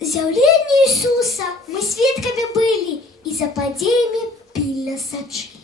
З'явлення Ісуса ми свідками були і за подіями пильно сочли.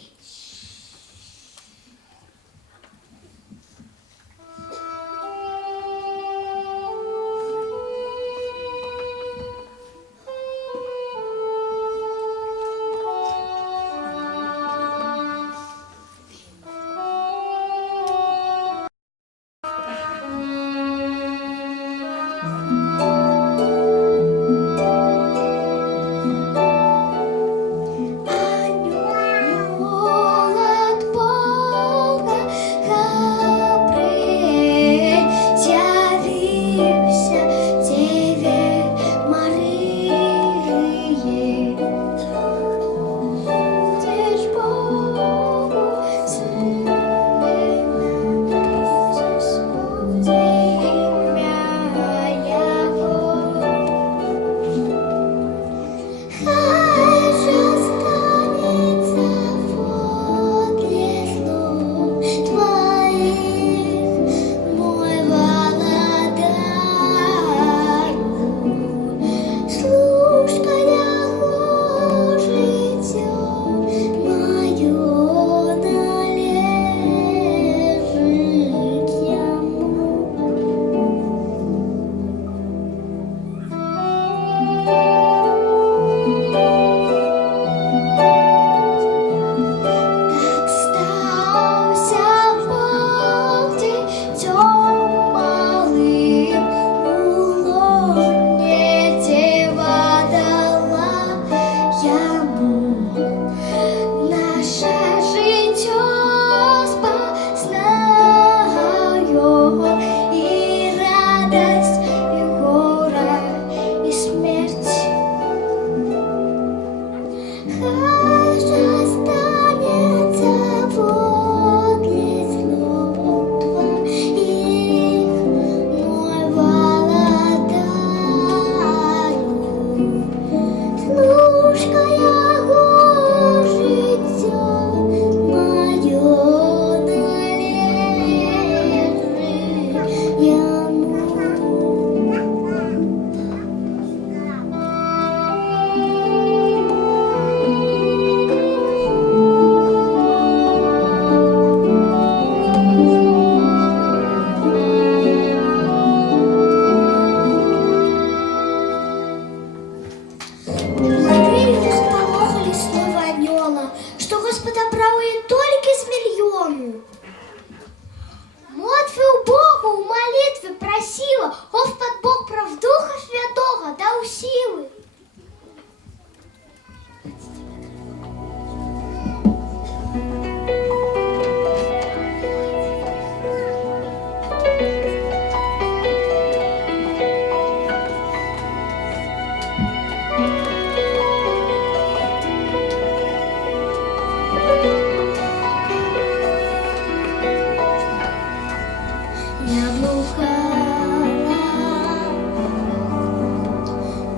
Я блукала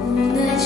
в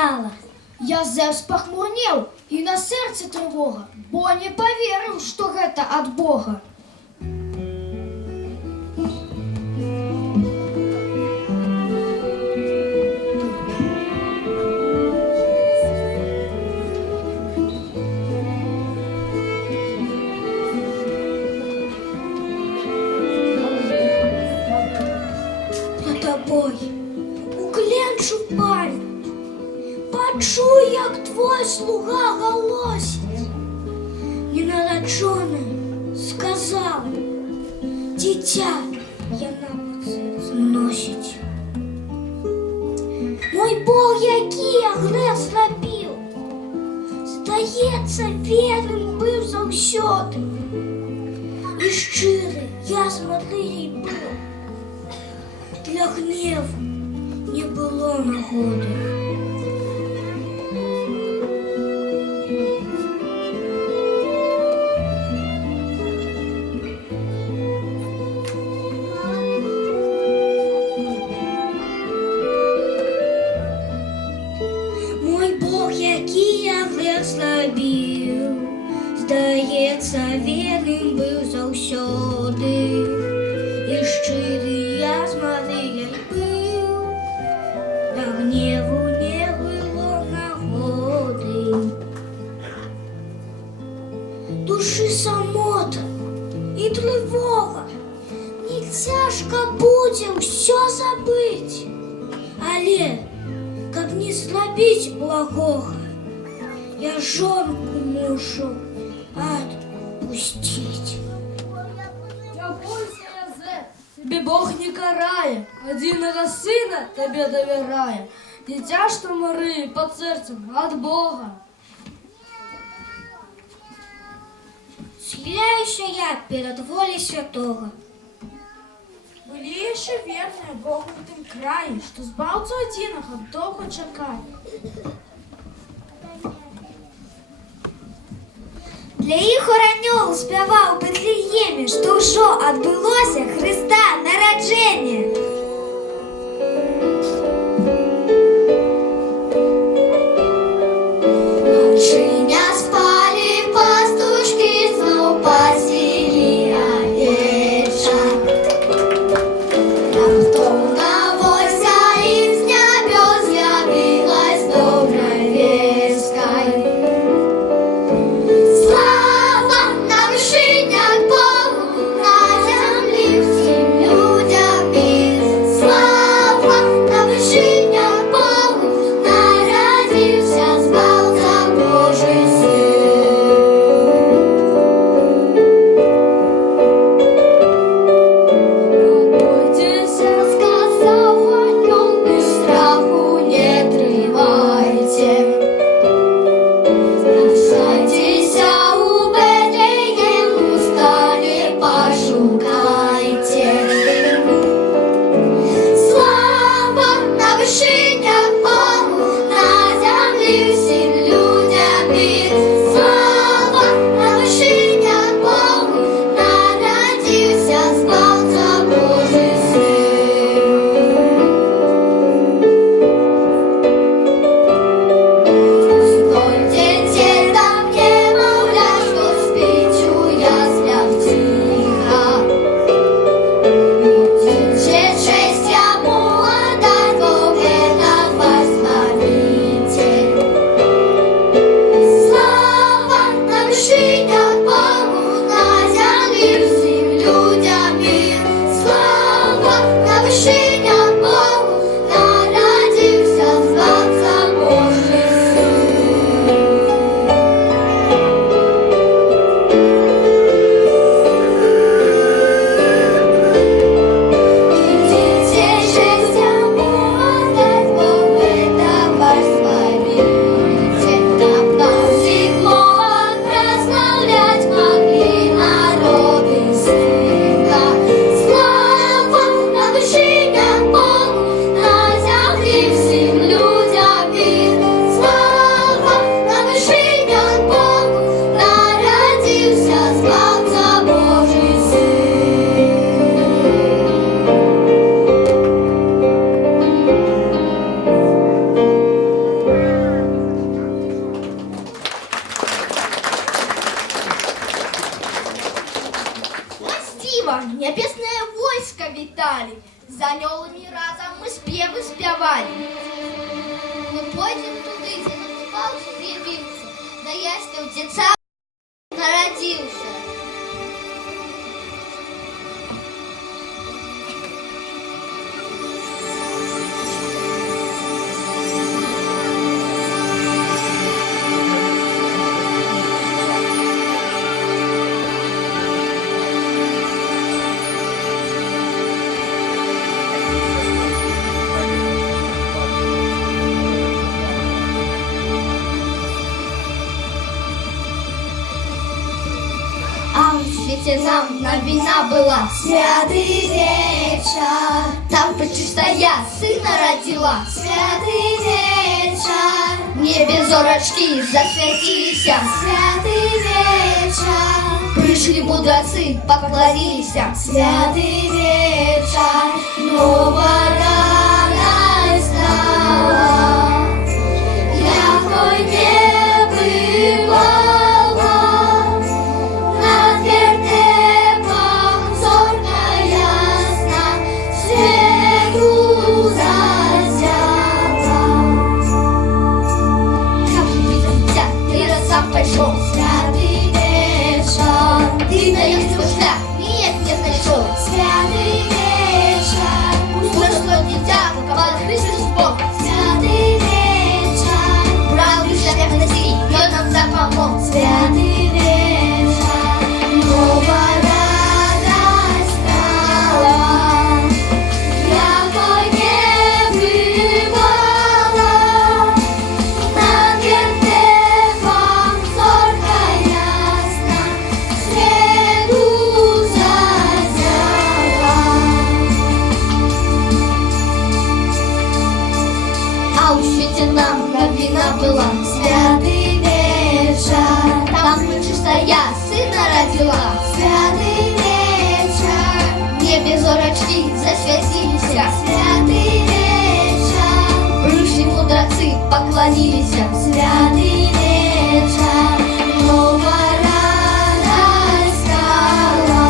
сказала. Язэп спахмурнеў, і на сэрцы трывога, бо не паверыў, што гэта ад Бога. Укленчу паль, пачуй, як твой слуга галосіць. Ненараджоны сказаў, дзіця яна пад сэрцам носіць. Мой Бог, які я грэх зрабіў, здаецца, верным быў заўсёды. І шчыры я з Марыяй быў. Для гневу не было нагоды. Мой Бог, який я гріх зрабіў, здаецца, верным быў заўсёды. І шчыры я з Марыяй быў, для гневу не было нагоды. Душы самота і трывога, мне цяжка будзе ўсё забыць, але каб не зрабіць благога, я жонку мушу адпусціць. Тебе Бог не карае, адзінага сына табе давярае. Дзіця, што Марыі пад сэрцам ад Бога. Схіляюся я перад волей святога. Былі яшчэ верныя Богу ў тым краі, што збаўцу адзінага доўга чакалі. Для іх уранёў спяваў у Бэтлееме, што ўжо адбылося Хрыста нараджэнне. Ночы не спалі, пастушкі зноў пасілі авечак. Раптоўна вось ім з нябёс з'явілась добрай весткай. Людям небом небесное войско витали, за анёлами разом мы спевы спевали. Мы пойдем туды, где на палке з'явился, да ясный у дитя народился. А в свете нам новина была. Святый вечер, Там пречистая сына родила. святый вечер, В небе зорочки засветились. святый вечер, Пришли мудрецы, поклонились. святый вечер, новая радость стала, якой не бывало. Над вертепом зорка ясна, свету зазяла. Как увидел тебя, мир сам пошел. Святый вечер, Ты даешь свой шлях, нет, не нашел. святый вечер, Услышал дитя, ковал Христос Бог. святый вечер, Правый шлях носили, и он нам запомог. святый вечер, новая радость стала, якой не бывало. Над вертепом зорка ясна, свету зазяла. А у свете нам новина была. Святый вечер, Там пречистая сына родила. святый вечер, В небе зорочки засветились. святый вечер, Пришли мудрецы, поклонились. святый вечер, новая радость стала,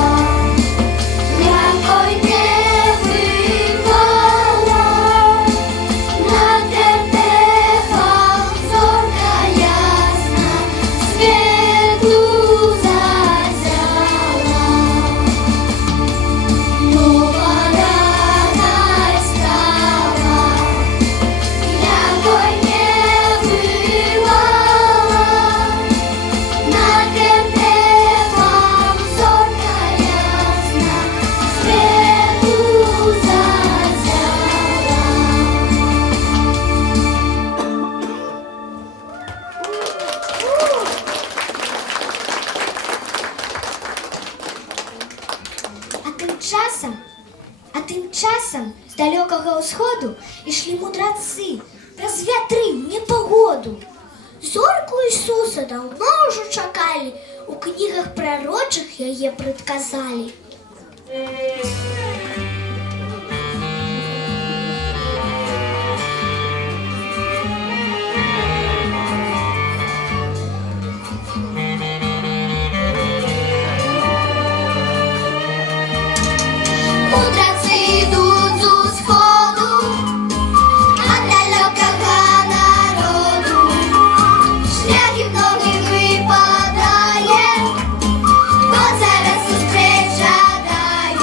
якой не бывало. Над вертепом зорка ясна, свету зазяла. Новая радость стала, якой не бывало. Над вертепом зорка ясна, свету зазяла. А тим часом з далекого сходу ішли мудреці, праз вятри, непогоду. Зорку Ісуса давно вже чекали, у книгах пророчих її предказали. Мудреці йдуть з усходу, а далекого народу шляхи многі випадає, бо зараз зустрічають.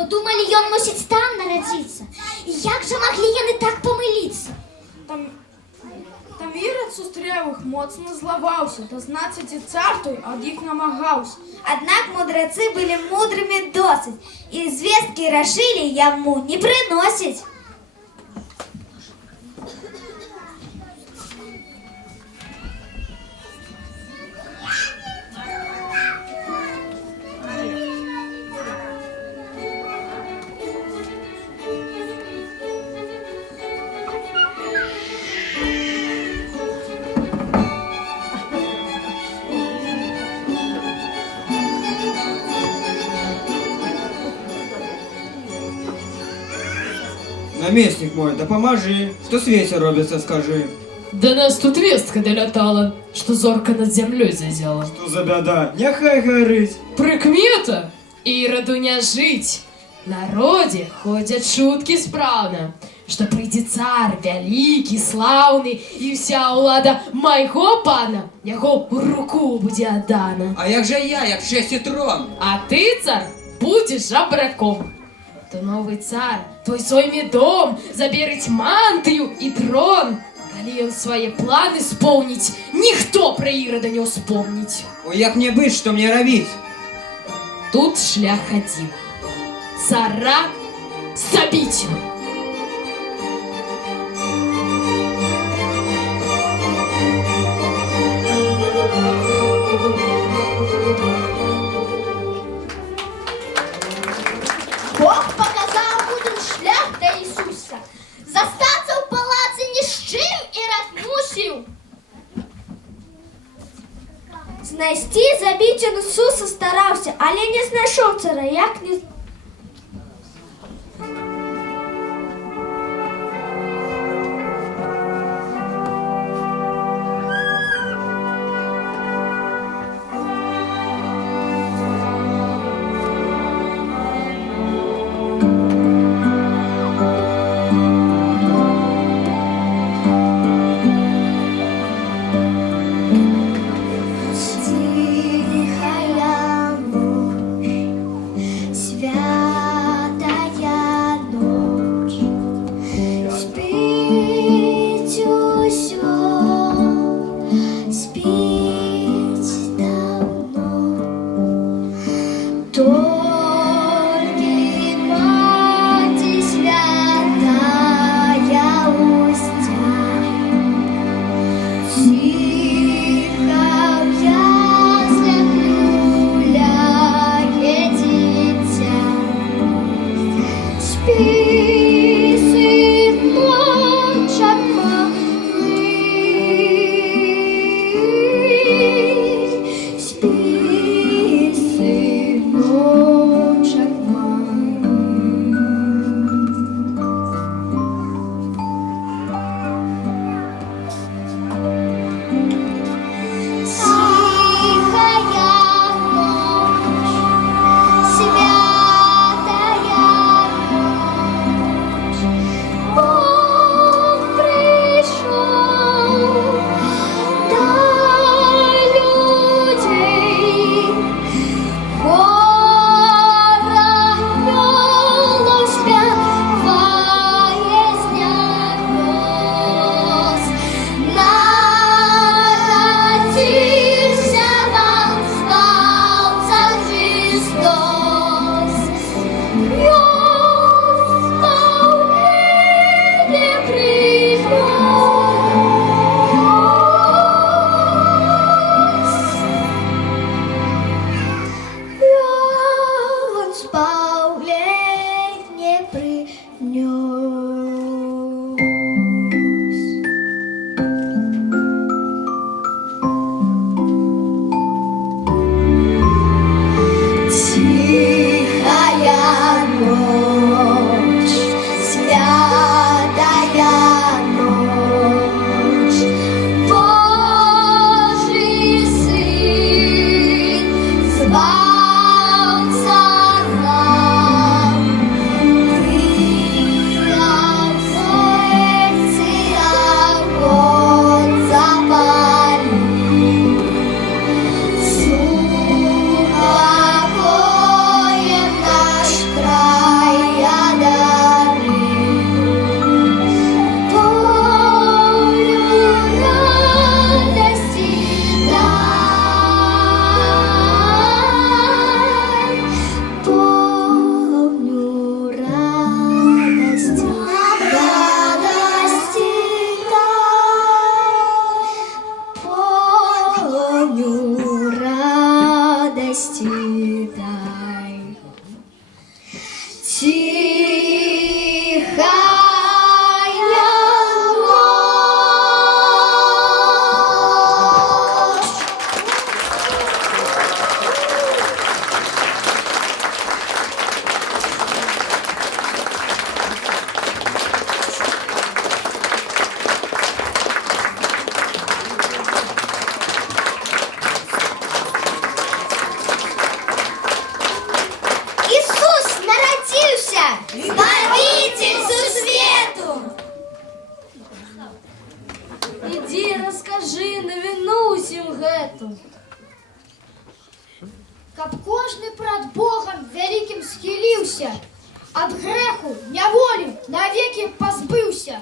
Подумали, ён мусіць там нарадзіцца. І як жа маглі яны так памыліцца? Там Ірод сустрев их, моцно злаваўся, да значыць і цар той ад іх намагаўся. Аднак мудрецы были мудрыми досыть, и звестки решили ему не приносить. Наместник мой, да поможи, что в свете робится, скажи. До нас тут вестка долетала, что зорка над землей зазяла. Что за беда? Няхай горить. Прикмета! Ироду не жить. Народе ходят шутки справно, что прийде цар великий, славный, и вся улада майго пана, яго руку буде отдана. А як же я, як честь и трон? А ты, цар, будешь жабраком. То новый цар, твой свой дом, заберет мантию и трон. Коли он свои планы исполнить, никто про Ирода не успомнить. Ой, як мне быть, что мне робить? Тут шлях один. Цара забить. Бог показав будем шлях до Ісуса. Застаться в палаці ні з чим Ірод мусив. Знайсти, забить он Ісуса старався, але не знайшов цара, як не... Тихая ночь, святая ночь, спить усё, спить давно. Толькі Маці святая устя, тихо в яслях люляє дитя. Спи, сыночек малый, гэту. Каб кожны пред Богом великим схилился, от греху, няволі навеки позбыўся.